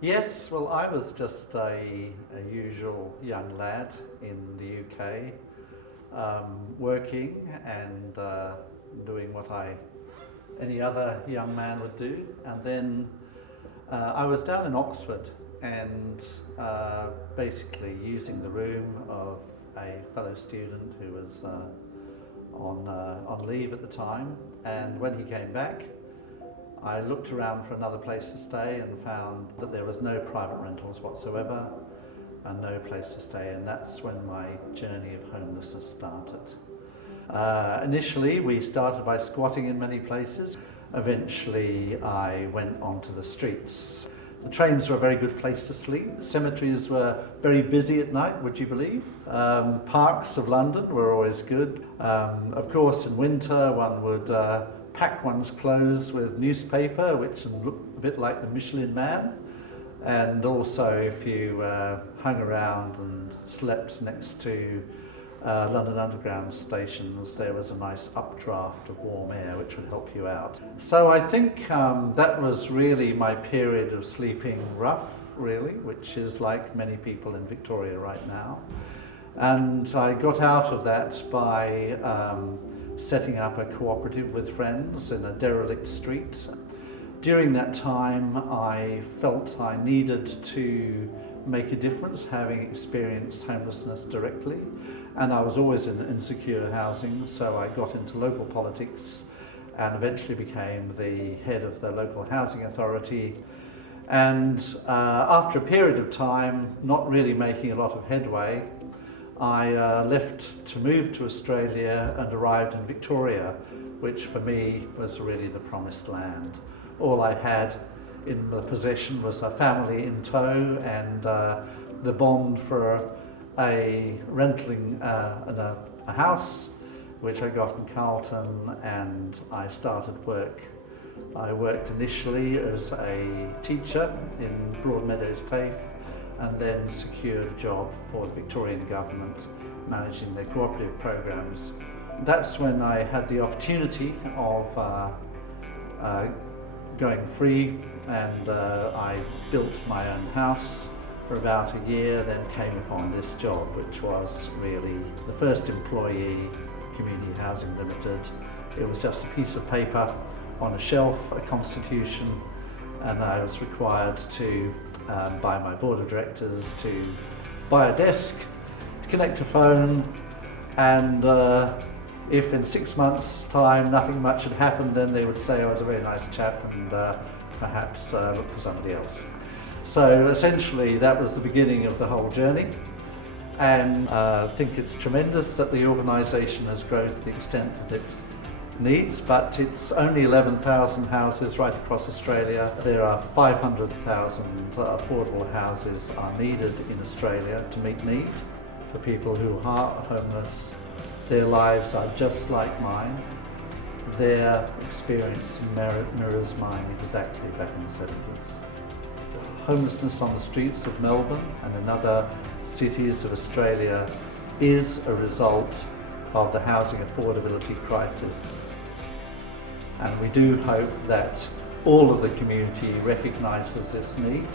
Yes, well, I was just a usual young lad in the UK, working and doing what any other young man would do. And then I was down in Oxford and basically using the room of a fellow student who was on leave at the time. And when he came back, I looked around for another place to stay and found that there was no private rentals whatsoever and no place to stay, and that's when my journey of homelessness started. Initially we started by squatting in many places. Eventually I went onto the streets. The trains were a very good place to sleep. Cemeteries were very busy at night, would you believe? Parks of London were always good. Of course in winter one would pack one's clothes with newspaper, which looked a bit like the Michelin Man. And also if you hung around and slept next to London Underground stations, there was a nice updraft of warm air which would help you out. So I think that was really my period of sleeping rough, really, which is like many people in Victoria right now. And I got out of that by setting up a cooperative with friends in a derelict street. During that time I felt I needed to make a difference, having experienced homelessness directly, and I was always in insecure housing, so I got into local politics and eventually became the head of the local housing authority. And after a period of time not really making a lot of headway, I left to move to Australia and arrived in Victoria, which for me was really the promised land. All I had in the possession was a family in tow and the bond for a renting a house, which I got in Carlton, and I started work. I worked initially as a teacher in Broadmeadows TAFE, and then secured a job for the Victorian government managing their cooperative programs. That's when I had the opportunity of going free, and I built my own house for about a year, then came upon this job, which was really the first employee, Community Housing Limited. It was just a piece of paper on a shelf, a constitution, and I was required to by my board of directors to buy a desk, to connect a phone, and if in 6 months' time nothing much had happened, then they would say I was a very nice chap and perhaps look for somebody else. So essentially that was the beginning of the whole journey, and I think it's tremendous that the organisation has grown to the extent that it needs, but it's only 11,000 houses right across Australia. There are 500,000 affordable houses are needed in Australia to meet need for people who are homeless. Their lives are just like mine. Their experience mirrors mine exactly back in the 70s. Homelessness on the streets of Melbourne and in other cities of Australia is a result of the housing affordability crisis. And we do hope that all of the community recognises this need